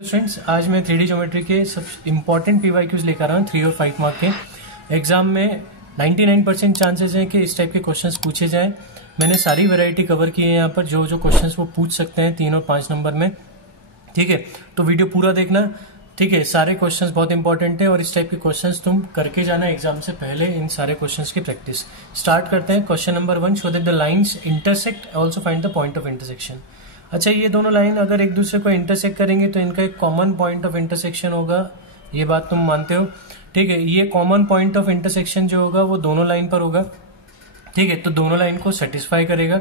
Students, आज मैं 3D geometry के सब इम्पॉर्टेंट पीवाईक्यूज लेकर आया हूँ 3 और 5 मार्क के। एग्जाम में 99% चांसेस हैं कि इस टाइप के क्वेश्चंस पूछे जाएं। मैंने सारी वैरायटी कवर की है यहाँ पर, जो जो क्वेश्चंस वो पूछ सकते हैं 3 और 5 नंबर में। ठीक है, तो वीडियो पूरा देखना। ठीक है, सारे क्वेश्चंस बहुत इंपॉर्टेंट है और इस टाइप के क्वेश्चंस तुम करके जाना एग्जाम से पहले। इन सारे क्वेश्चंस की प्रैक्टिस स्टार्ट करते हैं। Question number 1, show that the lines intersect, also find the point of intersection. अच्छा, ये दोनों लाइन अगर एक दूसरे को इंटरसेक्ट करेंगे तो इनका एक कॉमन पॉइंट ऑफ इंटरसेक्शन होगा, ये बात तुम मानते हो। ठीक है, ये कॉमन पॉइंट ऑफ इंटरसेक्शन जो होगा वो दोनों लाइन पर होगा। ठीक है, तो दोनों लाइन को सेटिस्फाई करेगा।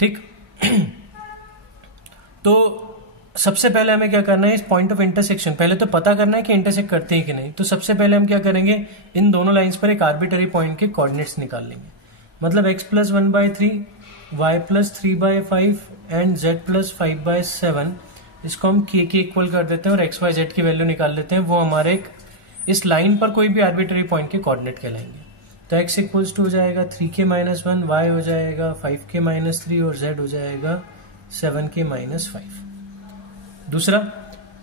ठीक तो सबसे पहले हमें क्या करना है, इस पॉइंट ऑफ इंटरसेक्शन पहले तो पता करना है कि इंटरसेक्ट करते हैं कि नहीं। तो सबसे पहले हम क्या करेंगे, इन दोनों लाइंस पर एक आर्बिटरी पॉइंट के कोऑर्डिनेट्स निकाल लेंगे। मतलब x plus 1/3, y plus 3/5 and z plus 5/7, इसको हम k के इक्वल कर देते हैं और x y z की वैल्यू निकाल लेते हैं। वो हमारे इस लाइन पर कोई भी आर्बिटरी पॉइंट के कोऑर्डिनेट कहलाएंगे। तो x इक्वल्स टू हो जाएगा 3k-1, y हो जाएगा 5k-3 और z हो जाएगा 7k-5।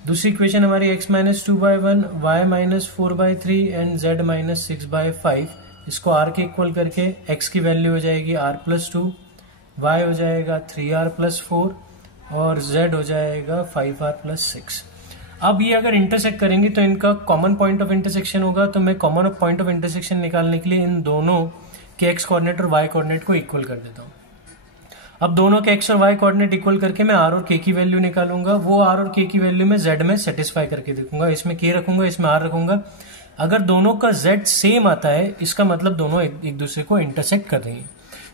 दूसरी इक्वेशन हमारी x-2/1, y-4/3 एंड z-6/5, इसको r के इक्वल करके x की वैल्यू हो जाएगी r+2, y हो जाएगा 3r+4 और z हो जाएगा 5r+6। अब ये अगर इंटरसेक्ट करेंगे तो इनका कॉमन पॉइंट ऑफ इंटरसेक्शन होगा। तो मैं कॉमन पॉइंट ऑफ इंटरसेक्शन निकालने के लिए इन दोनों के x कोऑर्डिनेट और y कोऑर्डिनेट को इक्वल कर देता हूँ। अब दोनों के x और y कोऑर्डिनेट इक्वल करके मैं r और k की वैल्यू निकालूंगा। वो r और k की वैल्यू में z में सेटिस्फाई करके देखूंगा। इसमें k रखूंगा, इसमें r रखूंगा। अगर दोनों का z सेम आता है, इसका मतलब दोनों एक दूसरे को इंटरसेक्ट कर रही हैं।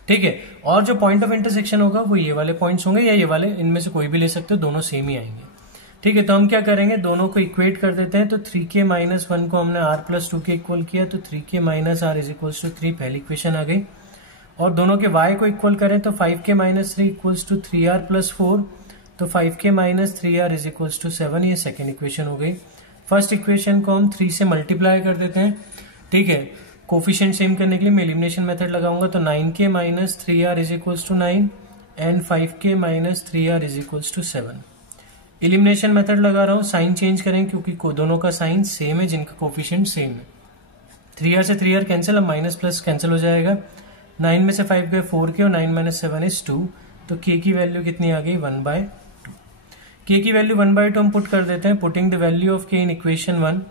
ठीक है, और जो पॉइंट ऑफ इंटरसेक्शन होगा वो ये वाले पॉइंट्स होंगे या ये वाले, इनमें से कोई भी ले सकते हो, दोनों सेम ही आएंगे। ठीक है, तो हम क्या करेंगे, दोनों को इक्वेट कर देते हैं। तो 3k-1 को हमने r+2 के इक्वल किया, तो 3k-r इज 3 पहली इक्वेशन आ गई। और दोनों के y को इक्वल करें तो 5k-3 इक्वल्स टू 3r+4, तो 5k-3r इज 7, ये सेकेंड इक्वेशन हो गई। फर्स्ट इक्वेशन को हम 3 से मल्टीप्लाई कर देते हैं। ठीक है, कोफिशिएंट सेम करने के लिए मैं एलिमिनेशन मेथड लगाऊंगा। तो 9k-3r is 9 and 5k-3r is 7। Elimination method लगा रहा हूं, साइन चेंज करें क्योंकि दोनों का साइन सेम है जिनका कोफिशिएंट सेम है। 3r से 3r कैंसिल, अब माइनस प्लस कैंसिल हो जाएगा। 9 में से 5 गए 4k और 9 - 7 इज 2। तो k की वैल्यू कितनी आ गई, 1/2। k की वैल्यू 1/2 हम पुट कर देते हैं। Putting the value of k in equation 1,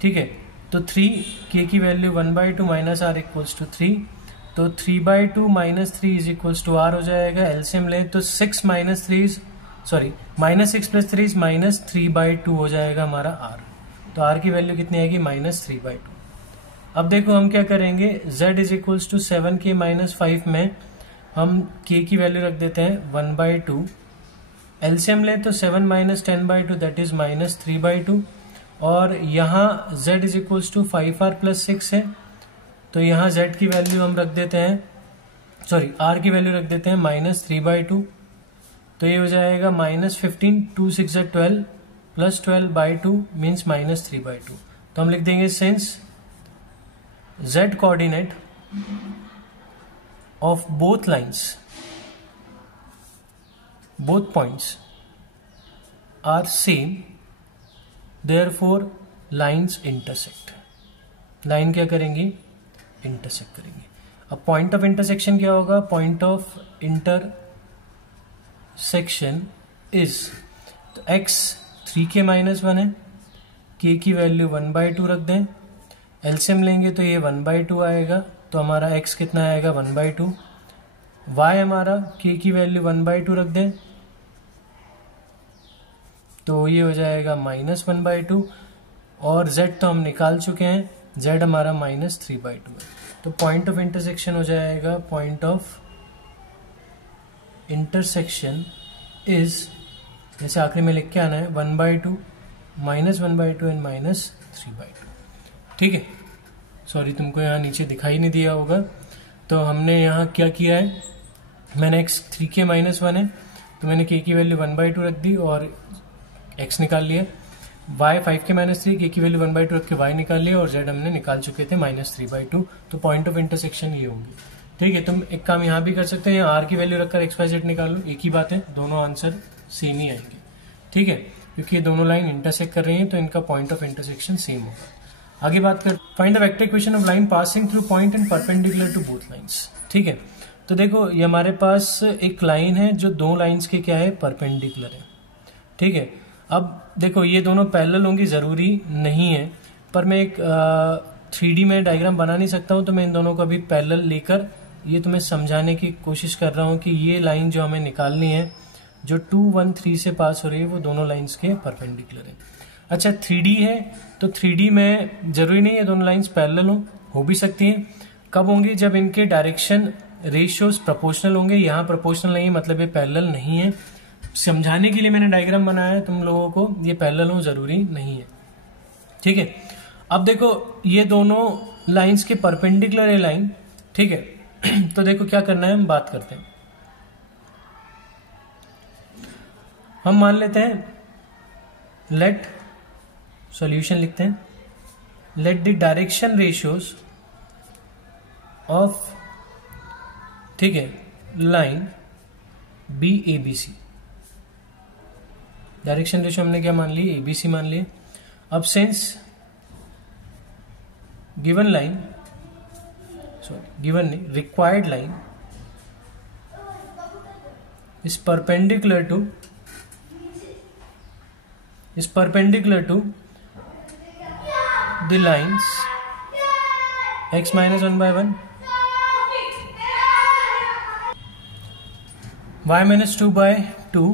ठीक है, तो 3k की value 1/2 minus r equals to 3, तो 3/2 minus 3 is equals to r हो जाएगा। एलसीएम ले तो -6 प्लस 3 इज -3/2 हो जाएगा हमारा r। तो r की वैल्यू कितनी आएगी, -3/2। अब देखो हम क्या करेंगे, z is equals to 7k-5 में हम k की वैल्यू रख देते हैं 1/2। एलसीएम ले तो 7 - 10/2 दैट इज -3/2। और यहाँ z is equals to 5r+6 है, तो यहाँ z की वैल्यू हम रख देते हैं, r की वैल्यू रख देते हैं -3/2। तो ये हो जाएगा -15, 2 6 12 प्लस 12/2 मीन्स -3/2। तो हम लिख देंगे since z coordinate of both lines, both points are same, therefore lines intersect. Line क्या करेंगी, इंटरसेक्ट करेंगे। अब पॉइंट ऑफ इंटरसेक्शन क्या होगा, पॉइंट ऑफ इंटरसेक्शन इज, तो x 3k-1 है, k की वैल्यू 1/2 रख दें। एलसीएम लेंगे तो ये 1/2 आएगा, तो हमारा x कितना आएगा, 1/2। y हमारा k की वैल्यू 1/2 रख दें, तो ये हो जाएगा -1/2। और z तो हम निकाल चुके हैं, z हमारा -3/2 है। तो पॉइंट ऑफ इंटरसेक्शन हो जाएगा, पॉइंट ऑफ इंटरसेक्शन इज, जैसे आखिरी में लिख के आना है, 1/2 -1/2 एंड -3/2। ठीक है, सॉरी तुमको यहाँ नीचे दिखाई नहीं दिया होगा। तो हमने यहाँ क्या किया है, मैंने x 3k-1 है तो मैंने k की वैल्यू 1/2 रख दी और x निकाल लिया। y 5k-3, k की वैल्यू 1/2 रख के y निकाल लिया और z हमने निकाल चुके थे -3/2। तो पॉइंट ऑफ इंटरसेक्शन ये होंगे। ठीक है, तुम एक काम यहाँ भी कर सकते हो, यहाँ आर की वैल्यू रखकर एक्स वाई जेड निकाल लो, एक ही बात है, दोनों आंसर सेम ही आएंगे। ठीक है, क्योंकि ये दोनों लाइन इंटरसेक्ट कर रही हैं तो इनका पॉइंट ऑफ इंटरसेक्शन सेम होगा। आगे बात कर, find the vector equation of line passing through point and perpendicular to both lines. ठीक है, तो देखो ये हमारे पास एक लाइन है जो दो लाइंस के क्या है, परपेंडिकुलर है। ठीक है, अब देखो ये दोनों पैरेलल होंगी जरूरी नहीं है, पर मैं एक 3D में डायग्राम बना नहीं सकता हूं, तो मैं इन दोनों को अभी पैरेलल लेकर ये तुम्हें समझाने की कोशिश कर रहा हूं कि ये लाइन जो हमें निकालनी है, जो 2 1 3 से पास हो रही है, वो दोनों लाइंस के परपेंडिकुलर है। अच्छा 3D है, तो 3D में जरूरी नहीं है दोनों लाइंस पैरेलल हो भी सकती हैं। कब होंगी, जब इनके डायरेक्शन रेशियोज प्रोपोर्शनल होंगे। यहाँ प्रोपोर्शनल नहीं है मतलब ये पैरेलल नहीं है, समझाने के लिए मैंने डायग्राम बनाया है तुम लोगों को, ये पैरेलल हो जरूरी नहीं है। ठीक है, अब देखो ये दोनों लाइंस के परपेंडिकुलर है लाइन। ठीक है, तो देखो क्या करना है, हम बात करते हैं। हम मान लेते हैं, लेट सॉल्यूशन लिखते हैं, let the direction ratios of, ठीक है, line be A B C. Direction ratio हमने क्या मान ली, एबीसी मान लिए। अब since given line, sorry given नहीं, required line is perpendicular to the lines x minus 1 by 1, y minus 2 by 2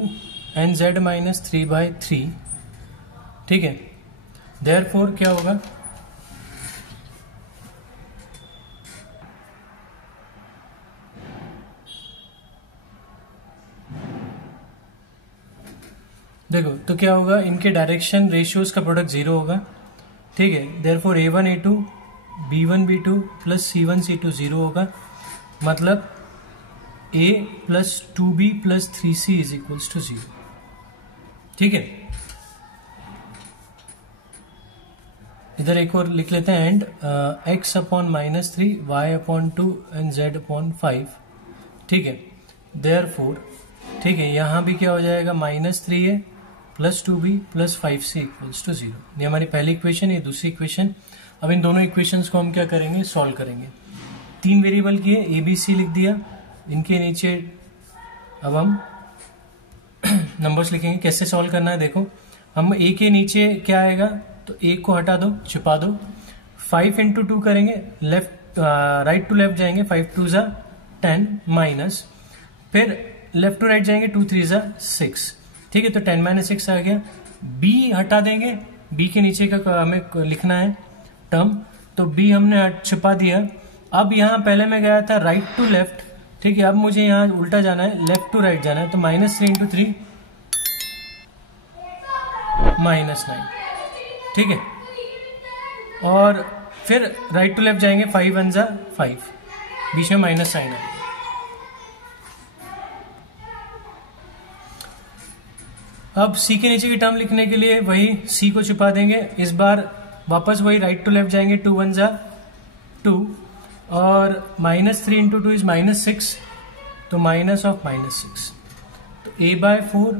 and z minus 3 by 3। ठीक है, therefore क्या होगा, देखो तो क्या होगा, इनके डायरेक्शन रेशियोज का प्रोडक्ट 0 होगा। ठीक है, therefore a1 a2 b1 b2 plus c1 c2 0 होगा, मतलब a plus 2b plus 3c is equals to 0। ठीक है, इधर एक और लिख लेते हैं, and x upon -3 y upon 2 and z upon 5। ठीक है, देयरफॉर, ठीक है, यहां भी क्या हो जाएगा, -3 है plus 2b plus 5c equals to 0। ये हमारी पहली इक्वेशन, ये दूसरी इक्वेशन। अब इन दोनों इक्वेशंस को हम क्या करेंगे, सॉल्व करेंगे। 3 वेरिएबल की है, a b c लिख दिया, इनके नीचे अब हम नंबर्स लिखेंगे। कैसे सॉल्व करना है देखो, हम a के नीचे क्या आएगा, तो a को हटा दो, छुपा दो, 5 into 2 करेंगे, लेफ्ट राइट टू लेफ्ट जाएंगे, 5 2 ज़ा 10 माइनस, फिर लेफ्ट टू राइट जाएंगे, 2 3 ज़ा 6। ठीक है, तो 10 - 6 आ गया। b हटा देंगे, b के नीचे का हमें लिखना है टर्म, तो b हमने छुपा दिया। अब यहाँ पहले मैं गया था राइट टू लेफ्ट, ठीक है, अब मुझे यहाँ उल्टा जाना है, लेफ्ट टू राइट जाना है, तो -3 into 3 -9। ठीक है, और फिर राइट टू लेफ्ट जाएंगे, 5 1 ज़ा 5, बीच में माइनस साइन आएगा। अब c के नीचे की टर्म लिखने के लिए वही c को छुपा देंगे, इस बार वापस वही राइट टू लेफ्ट जाएंगे, 2 1 ज़ा 2, और -3 into 2 इज -6, तो माइनस ऑफ -6, तो a by 4,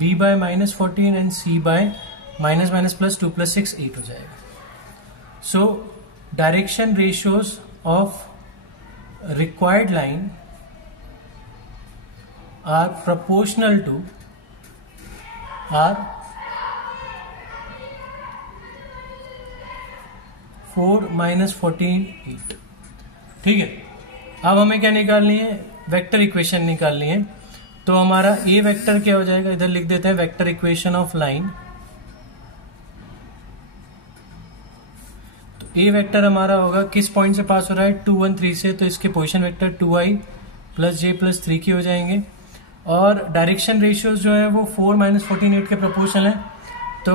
b by -14 and c by -+ 2 + 6 8 हो जाएगा। So direction ratios of required line are proportional to R 4 - 14 8। ठीक है, अब हमें क्या निकालनी है, वेक्टर इक्वेशन निकालनी है। तो हमारा ए वेक्टर क्या हो जाएगा, इधर लिख देते हैं, वेक्टर इक्वेशन ऑफ लाइन। तो ए वेक्टर हमारा होगा, किस पॉइंट से पास हो रहा है, 2 1 3 से, तो इसके पोजीशन वेक्टर 2i + j + 3 के हो जाएंगे। और डायरेक्शन रेशियोज जो है वो 4 - 14 8 के प्रोपोर्शनल है, तो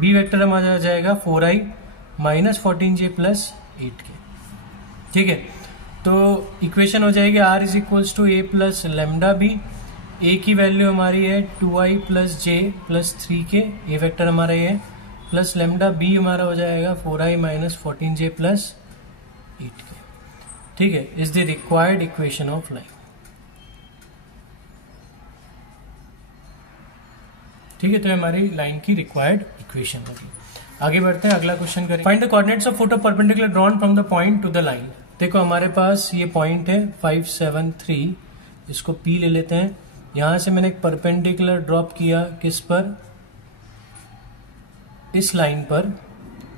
बी वेक्टर हमारा जाएगा 4i - 14j + 8 के। ठीक है, तो इक्वेशन हो जाएगी r = a + λb। a की वैल्यू हमारी है 2i + j + 3 के, ए वेक्टर हमारा ये है, प्लस λb हमारा हो जाएगा 4i - 14j + 8 के। ठीक है, is the required equation of line. ठीक है, तो हमारी लाइन की रिक्वायर्ड इक्वेशन होगी। आगे बढ़ते हैं, अगला क्वेश्चन करें। Find the coordinates of foot of perpendicular drawn from the point two the line. देखो हमारे पास ये पॉइंट है 5, 7, 3, इसको P ले लेते हैं। यहां से मैंने एक परपेंडिकुलर ड्रॉप किया, किस पर, इस लाइन पर।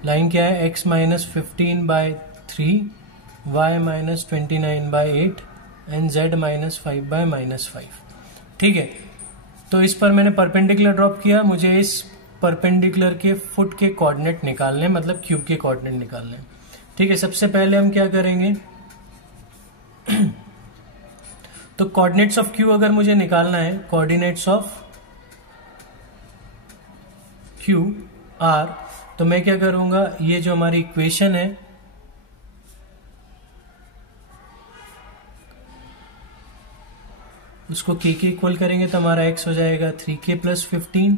लाइन क्या है, x minus 15/3, y minus 29/8 and z minus 5/-5। ठीक है, तो इस पर मैंने परपेंडिकुलर ड्रॉप किया। मुझे इस परपेंडिकुलर के फुट के कोऑर्डिनेट निकालने, मतलब क्यू के कोऑर्डिनेट निकालने। ठीक है, सबसे पहले हम क्या करेंगे तो कोऑर्डिनेट्स ऑफ क्यू अगर मुझे निकालना है, कोऑर्डिनेट्स ऑफ क्यू आर, तो मैं क्या करूंगा, ये जो हमारी इक्वेशन है उसको k के इक्वल करेंगे तो हमारा x हो जाएगा 3k प्लस 15,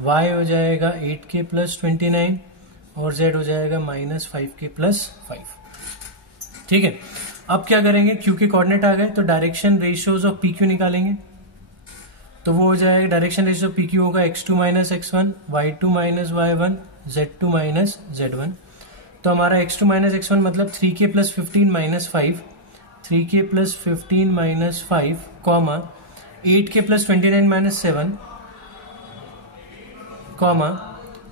y हो जाएगा 8k प्लस 29 और z हो जाएगा माइनस 5k प्लस 5। ठीक है, अब क्या करेंगे, q के कोऑर्डिनेट आ गए तो डायरेक्शन रेशियोज ऑफ pq निकालेंगे। तो वो हो जाएगा, डायरेक्शन रेशियो ऑफ pq होगा x2 minus x1, y2 minus y1, z2 minus z1। तो हमारा x2 माइनस x1 मतलब 3k plus 15 minus 5, 3k plus 15 minus 5, comma 8k plus 29 minus 7, comma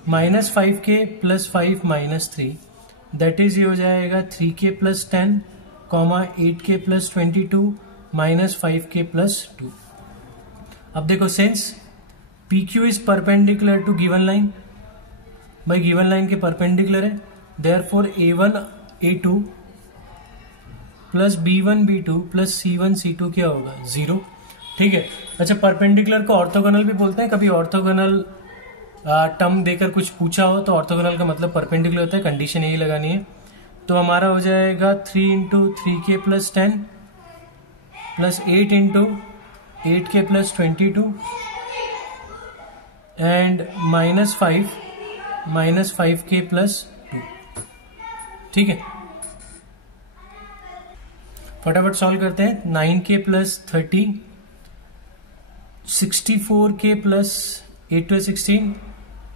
minus 5k plus 5 minus 3, that is ये हो जाएगा 3k plus 10, comma 8k plus 22 minus 5k plus 2। अब देखो, since PQ is perpendicular to given line, भाई given line के perpendicular है, therefore A1 A2 plus B1 B2 plus C1 C2 क्या होगा, 0। ठीक है, अच्छा परपेंडिकुलर को ऑर्थोगोनल भी बोलते हैं। कभी ऑर्थोगोनल टर्म देकर कुछ पूछा हो तो ऑर्थोगोनल का मतलब परपेंडिकुलर होता है, कंडीशन यही लगानी है। तो हमारा हो जाएगा 3 into 3k plus 10 plus 8 into 8k plus 22 and minus 5k plus 2। ठीक है, फटाफट सॉल्व करते हैं। 9k plus 30, 64k plus 8 to 16,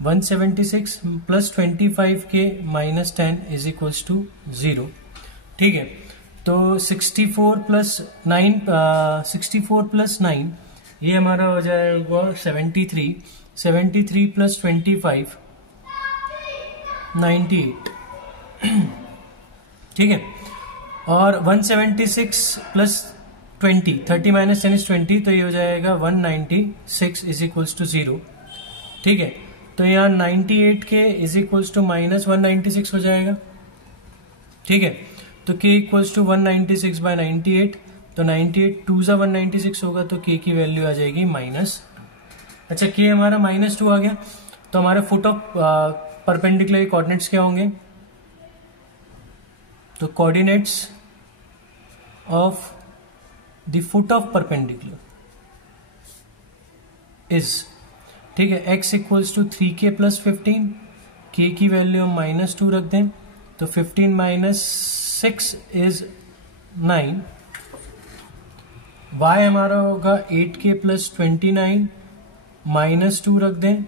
176 plus 25k minus 10 is equals to 0। ठीक है, तो 64 प्लस 9 ये हमारा हो जाएगा 73, 73 प्लस 25 98। ठीक है, और 176 प्लस 20, 30 माइनस 10 इज 20, तो ये हो जाएगा 196 इज इक्वल्स टू 0। ठीक है, तो यहाँ 98k is equals to minus 196 हो जाएगा। ठीक है, तो k इक्वल्स टू 196 बाय 98, तो 98 2 जा 196 होगा, तो k की वैल्यू आ जाएगी माइनस। अच्छा, k हमारा माइनस 2 आ गया, तो हमारे फुट ऑफ परपेंडिकुलर कोऑर्डिनेट्स क्या होंगे, तो coordinates of the foot of perpendicular is, ठीक है, x equals to 3k plus 15, k की वैल्यू हम माइनस 2 रख दें, तो 15 माइनस 6 इज 9, y हमारा होगा 8k प्लस 29, माइनस 2 रख दें,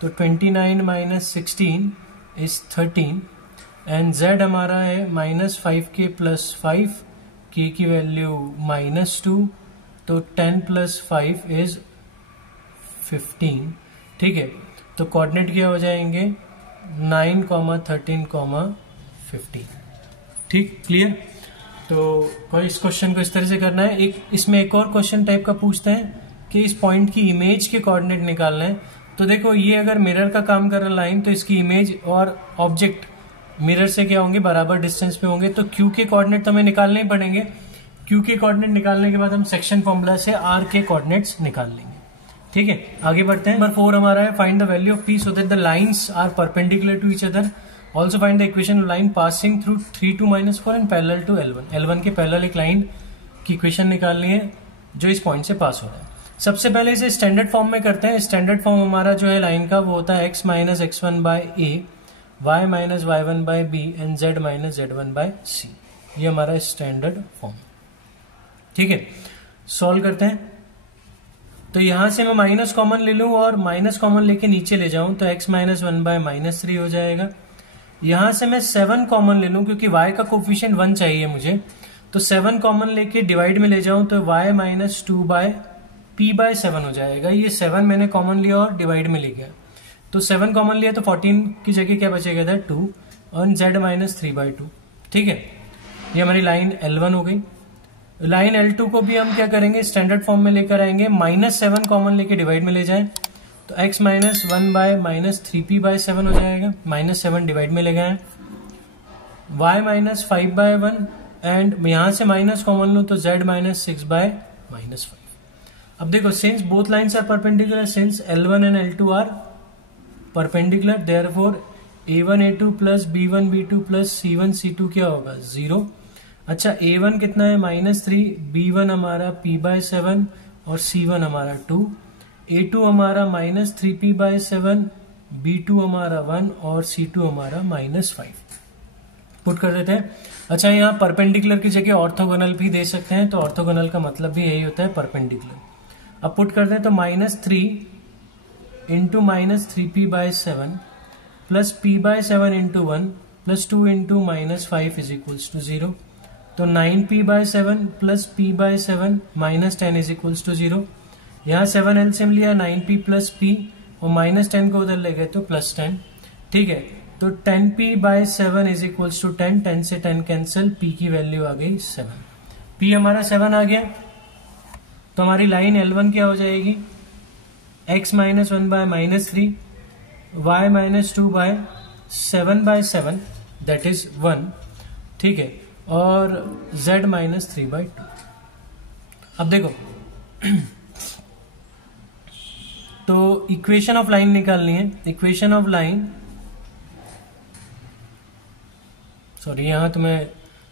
तो 29 माइनस 16 इज 13 एंड z हमारा है माइनस 5k प्लस 5, k की वैल्यू माइनस 2, तो 10 प्लस 5 इज 15। ठीक है, तो कोऑर्डिनेट क्या हो जाएंगे 9, 13, 15। ठीक, क्लियर। तो इस क्वेश्चन को इस तरह से करना है। इसमें एक और क्वेश्चन टाइप का पूछते हैं कि इस पॉइंट की इमेज के कोऑर्डिनेट निकालना है। तो देखो, ये अगर मिरर का काम कर रहा लाइन, तो इसकी इमेज और ऑब्जेक्ट मिरर से क्या होंगे, बराबर डिस्टेंस पे होंगे। तो क्यू के कोऑर्डिनेट तो हमें निकालने ही पड़ेंगे। क्यू के कोऑर्डिनेट निकालने के बाद हम सेक्शन फॉर्मूला से आर के कोऑर्डिनेट्स निकाल लेंगे। ठीक है, आगे बढ़ते हैं। नंबर 4 हमारा है find the value of P so that the lines are perpendicular to each other. Also find the equation of line passing through 3 to -4 and parallel to L1। L1 के पैरेलल एक लाइन की equation निकालनी है जो इस point से पास हो रहा है। सबसे पहले इसे स्टैंडर्ड फॉर्म में करते हैं। स्टैंडर्ड फॉर्म हमारा जो है लाइन का वो होता है x minus x1 by a, y minus y1 by b and z minus z1 by c। ये हमारा स्टैंडर्ड फॉर्म। ठीक है, सॉल्व करते हैं। तो यहां से मैं माइनस कॉमन ले लूं और माइनस कॉमन लेके नीचे ले जाऊं तो x माइनस 1/-3 हो जाएगा। यहां से मैं 7 कॉमन ले लूं क्योंकि y का कोफिशिएंट 1 चाहिए मुझे, तो 7 कॉमन लेके डिवाइड में ले जाऊं तो y माइनस 2/p/7 हो जाएगा। ये 7 मैंने कॉमन लिया और डिवाइड में ले गया, तो 7 कॉमन लिया तो 14 की जगह क्या बचेगा था 2 और z माइनस 3/2। ठीक है, ये हमारी लाइन L1 हो गई। लाइन L2 को भी हम क्या करेंगे, स्टैंडर्ड फॉर्म में लेकर आएंगे, -7 कॉमन लेके डिवाइड में ले जाएं तो x माइनस 1/-3p/7 हो जाएगा। -7 डिवाइड में ले गए, y माइनस 5/1 एंड यहां से माइनस कॉमन लो तो z माइनस 6/-5। अब देखो, since both lines are perpendicular, since L1 and L2 are perpendicular, therefore a1 a2 plus b1 b2 plus c1 c2 क्या होगा 0। अच्छा, a1 कितना है -3, b1 हमारा p/7 और c1 हमारा 2, a2 हमारा -3p/7, b2 हमारा 1 और c2 हमारा -5। पुट कर देते हैं। अच्छा, यहाँ परपेंडिकुलर की जगह ऑर्थोगोनल भी दे सकते हैं, तो ऑर्थोगोनल का मतलब भी यही होता है परपेंडिकुलर। अब पुट कर दें तो -3 into -3p/7 plus p/7 into 1 plus 2 into -5 is equals to 0। तो 9p/7 plus p/7 -10 is equals to 0। यहाँ 7 एलसीएम लिया, 9p प्लस p और -10 को उधर ले गए तो +10। ठीक है, तो 10p/7 इज इक्वल्स टू 10, 10 से 10 कैंसिल, p की वैल्यू आ गई 7। p हमारा 7 आ गया, तो हमारी लाइन L1 क्या हो जाएगी, x minus 1/-3, y minus 2/7/7 that is 1। ठीक है, और z माइनस 3/2। अब देखो तो इक्वेशन ऑफ लाइन निकालनी है। इक्वेशन ऑफ लाइन, सॉरी यहां तुम्हें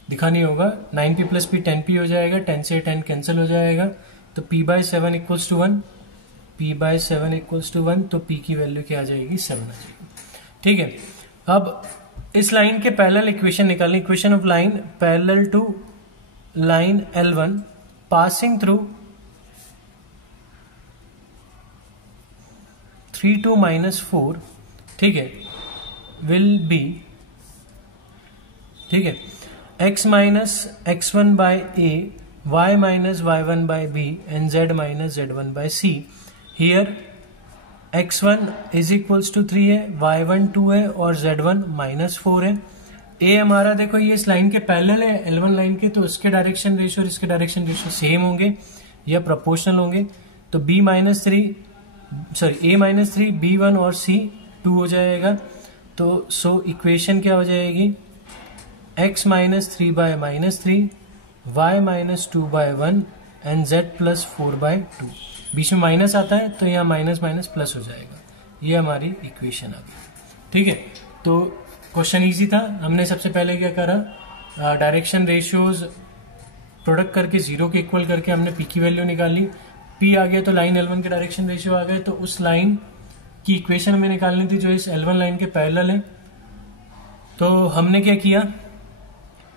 दिखा नहीं होगा, 9p प्लस p 10p हो जाएगा, 10 से 10 कैंसिल हो जाएगा, तो p/7 equals to 1, p/7 equals to 1, तो p की वैल्यू क्या आ जाएगी 7 आ जाएगी। ठीक है, अब इस लाइन के पैरेलल इक्वेशन निकालनी। Equation of line parallel to line L1 passing through 3 2 -4, ठीक है, विल बी, ठीक है, x minus x1/a, y minus y1/b and z minus z1/c। Here x1 is equals to 3 है, y1 2 है और z1 -4 है। a हमारा देखो ये इस लाइन के पैरेलल है L1 लाइन के, तो उसके डायरेक्शन रेशियो और इसके डायरेक्शन रेशियो सेम होंगे या प्रोपोर्शनल होंगे, तो a -3 b1 और c 2 हो जाएगा। तो सो इक्वेशन क्या हो जाएगी, x minus 3/-3, y minus 2/1 and z plus 4/2। बीच में माइनस आता है तो यहाँ माइनस माइनस प्लस हो जाएगा। ये हमारी इक्वेशन आ गई। ठीक है, तो क्वेश्चन इजी था। हमने सबसे पहले क्या करा, डायरेक्शन रेशियोज प्रोडक्ट करके 0 के इक्वल करके हमने p की वैल्यू निकाली। p आ गया तो लाइन L1 के डायरेक्शन रेशियो आ गए, तो उस लाइन की इक्वेशन हमें निकालनी थी जो इस L1 लाइन के पैरेलल है। तो हमने क्या किया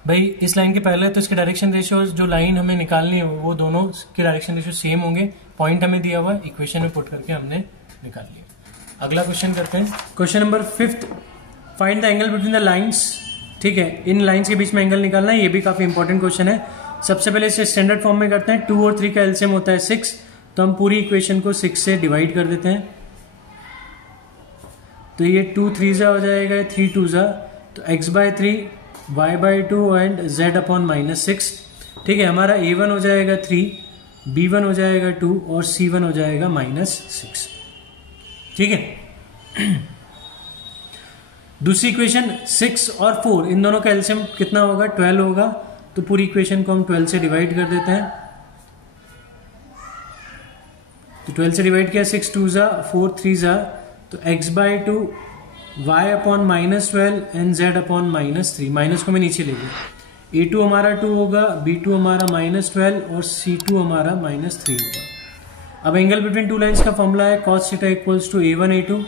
भाई, इस लाइन के पैरेलल तो इसके डायरेक्शन रेशियो जो लाइन हमें निकालनी है वो दोनों के डायरेक्शन रेशियो सेम होंगे। पॉइंट हमें दिया हुआ, इक्वेशन में पुट करके हमने निकाल लिया। अगला क्वेश्चन करते हैं, question number 5, find the angle between the lines. ठीक है, इन लाइंस के बीच में एंगल निकालना है, ये भी काफी इंपॉर्टेंट क्वेश्चन है। सबसे पहले इसे स्टैंडर्ड फॉर्म में करते हैं। 2 और 3 का एलसीएम होता है 6, तो हम पूरी इक्वेशन को 6 से डिवाइड कर देते हैं। तो ये 2 3 हो जाएगा, 3 2 तो x/3, y/2 एंड z/-6। ठीक है, हमारा a1 हो जाएगा 3, b1 हो जाएगा 2 और c1 हो जाएगा -6। ठीक है, दूसरी इक्वेशन 6 और 4, इन दोनों का एलसीएम कितना होगा, 12 होगा। तो पूरी इक्वेशन को हम 12 से डिवाइड कर देते हैं। तो 12 से डिवाइड किया, 6 2 4 3 तो x/2 y/-12 and z/-3। Minus को मैं नीचे ले गया। a2 हमारा 2 होगा, b2 हमारा -12 और c2 हमारा -3 होगा। अब एंगल बिटवीन टू लाइंस का फॉर्मूला है cos theta equals to a1 a2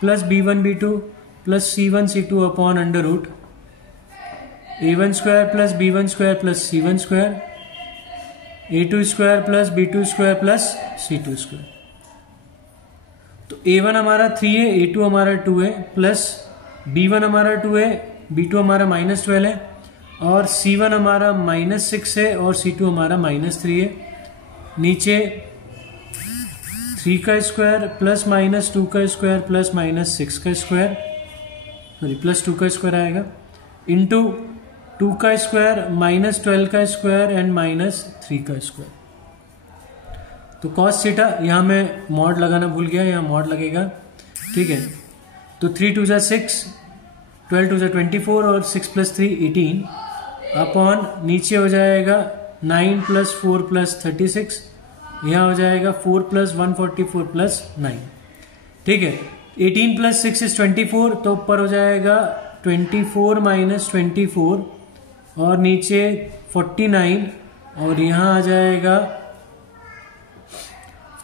plus b1 b2 plus c1 c2 upon under root a1 square plus b1 square plus c1 square, a2 square plus b2 square plus c2 square. तो a1 हमारा 3 है, a2 हमारा 2 है, plus b1 हमारा 2 है, b2 हमारा -12 है, और c1 हमारा -6 है और c2 हमारा -3 है। नीचे 3 का स्क्वायर प्लस -2 का स्क्वायर प्लस -6 का स्क्वायर, सॉरी प्लस 2 का स्क्वायर आएगा, इंटू 2 का स्क्वायर -12 का स्क्वायर एंड -3 का स्क्वायर। तो कॉस थीटा, यहाँ मैं मॉड लगाना भूल गया, यहाँ मॉड लगेगा, ठीक है। तो 3 2 6, 12 2 24 और 6 + 3 18 अपॉन नीचे हो जाएगा 9 + 4 + 36, यहाँ हो जाएगा 4 + 144 + 9, ठीक है। 18 + 6 is 24, तो ऊपर हो जाएगा 24 - 24 और नीचे 49 और यहाँ आ जाएगा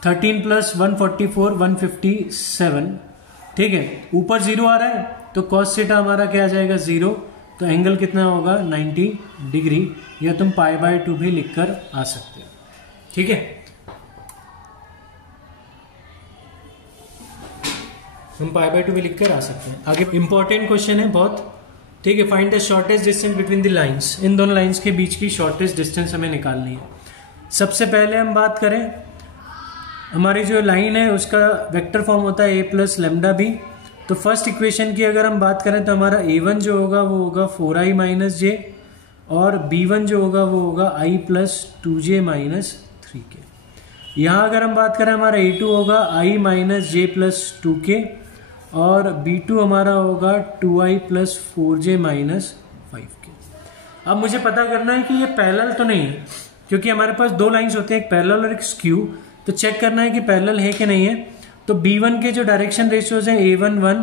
13 + 144 157, ठीक है। ऊपर 0 आ रहा है तो cos थीटा हमारा क्या आ जाएगा 0, तो एंगल कितना होगा 90 डिग्री, या तुम π/2 भी लिखकर आ सकते हो, ठीक है। हम π/2 भी लिखकर आ सकते हैं। आगे इंपॉर्टेंट क्वेश्चन है बहुत, ठीक है। Find the shortest distance between the lines, इन दोनों लाइंस के बीच की शॉर्टेस्ट डिस्टेंस हमें निकालनी है। सबसे पहले हम बात करें, हमारी जो लाइन है उसका वेक्टर फॉर्म होता है a + λb। तो फर्स्ट इक्वेशन की अगर हम बात करें तो हमारा a1 जो होगा वो होगा 4i - j, और b1 जो होगा वो होगा i + 2j - 3k। यहाँ अगर हम बात करें हमारा a2 होगा i - j + 2k, और b2 हमारा होगा 2i + 4j - 5k। अब मुझे पता करना है कि ये पैरेलल तो नहीं है, क्योंकि हमारे पास दो लाइंस होते हैं, एक पैरेलल और एक स्क्यू। तो चेक करना है कि पैरेलल है कि नहीं है। तो b1 के जो डायरेक्शन रेशियोज हैं a1 1,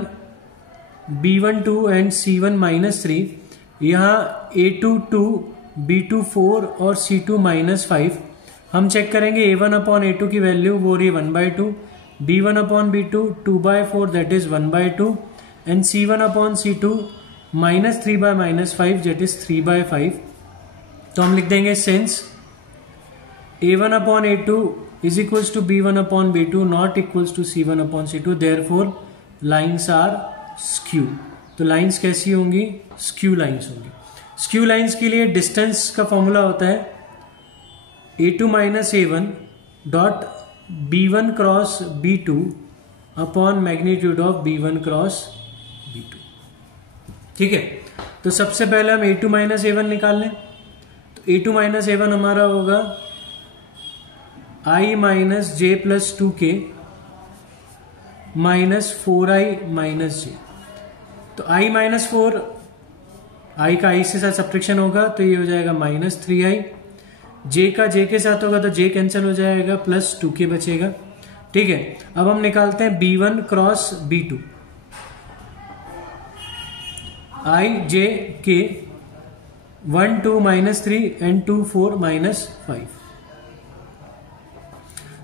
b1 2 एंड c1 -3, यहाँ a2 2, b2 4 और c2 -5। हम चेक करेंगे a1/a2 की वैल्यू वो रही 1/2, b1/b2 2/4 that is 1/2, and c1/c2 -3/-5 that is 3/5। तो हम लिख देंगे since a1/a2 is equals to b1/b2 not equals to c1/c2, therefore lines are skew। तो लाइंस कैसी होंगी, स्क्यू लाइंस होंगी। स्क्यू लाइंस के लिए डिस्टेंस का फॉर्मूला होता है a2 - a1 dot b1 cross b2 upon magnitude of b1 cross b2, ठीक है। तो सबसे पहले हम a2 - a1 निकाल लें। तो a2 - a1 हमारा होगा i - j + 2k - 4i - j। तो i - 4, i का i से साथ सब्ट्रैक्शन होगा तो ये हो जाएगा -3i, j का j के साथ होगा तो j कैंसिल हो जाएगा, प्लस 2k बचेगा, ठीक है। अब हम निकालते हैं b1 cross b2, i j k 1 2 -3 and 2 4 -5।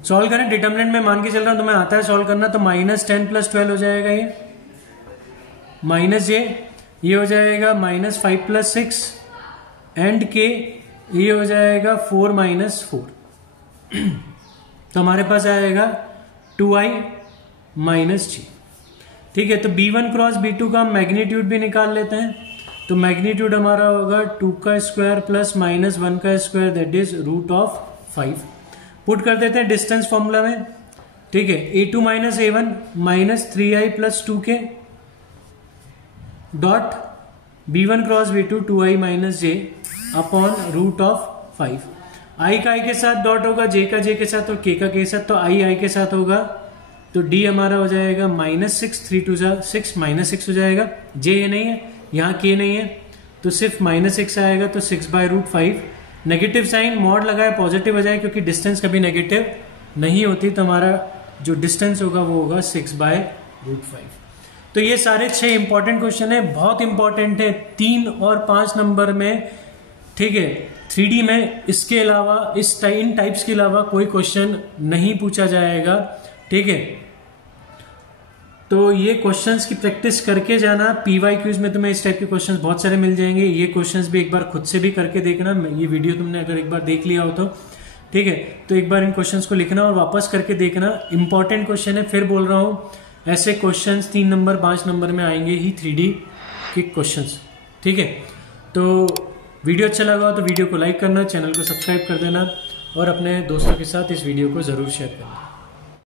Solve करें, डिटर्मिनेंट में मान के चल रहा हूं, तुम्हें आता है सॉल्व करना। तो -10 + 12 हो जाएगा, ये माइनस j, ये हो जाएगा -5 + 6 एंड k, ये हो जाएगा 4 - 4। तो हमारे पास आएगा 2i - j, ठीक है। तो b1 क्रॉस b2 का मैग्नीट्यूड भी निकाल लेते हैं। तो मैग्नीट्यूड हमारा होगा 2 का स्क्वायर प्लस -1 का स्क्वायर दैट इज √5। पुट कर देते हैं डिस्टेंस फॉर्मूला में, ठीक है। a2 - a1 -3i + 2k dot b1 cross b2 2i - j upon √5। i का i के साथ डॉट होगा, j का j के साथ और k का k के साथ, तो i के साथ होगा। तो d हमारा हो जाएगा -6, 3 2 6 -6 हो जाएगा। j ये नहीं है, यहाँ k नहीं है, तो सिर्फ -6 आएगा, तो 6/√5। नेगेटिव साइन मॉड लगाए पॉजिटिव हो जाए, क्योंकि डिस्टेंस कभी नेगेटिव नहीं होती, तो हमारा जो डिस्टेंस होगा वो होगा 6/√5। तो ये सारे 6 इंपॉर्टेंट क्वेश्चन है, बहुत इंपॉर्टेंट है 3 और 5 नंबर में, ठीक है। 3D में इसके अलावा इन टाइप्स के अलावा कोई क्वेश्चन नहीं पूछा जाएगा, ठीक है। तो ये क्वेश्चंस की प्रैक्टिस करके जाना। PYQs में तुम्हें इस टाइप के क्वेश्चंस बहुत सारे मिल जाएंगे। ये क्वेश्चंस भी एक बार खुद से भी करके देखना। ये वीडियो तुमने अगर एक बार देख लिया हो तो ठीक है, तो एक बार इन क्वेश्चंस को लिखना और वापस करके देखना। इंपॉर्टेंट क्वेश्चन है, फिर बोल रहा हूं, ऐसे क्वेश्चंस 3 नंबर 5 नंबर में आएंगे ही 3D के क्वेश्चंस। ठीक है, तो वीडियो अच्छा लगा हो तो वीडियो को लाइक करना, चैनल को सब्सक्राइब कर देना और अपने दोस्तों के साथ इस वीडियो को जरूर शेयर करना।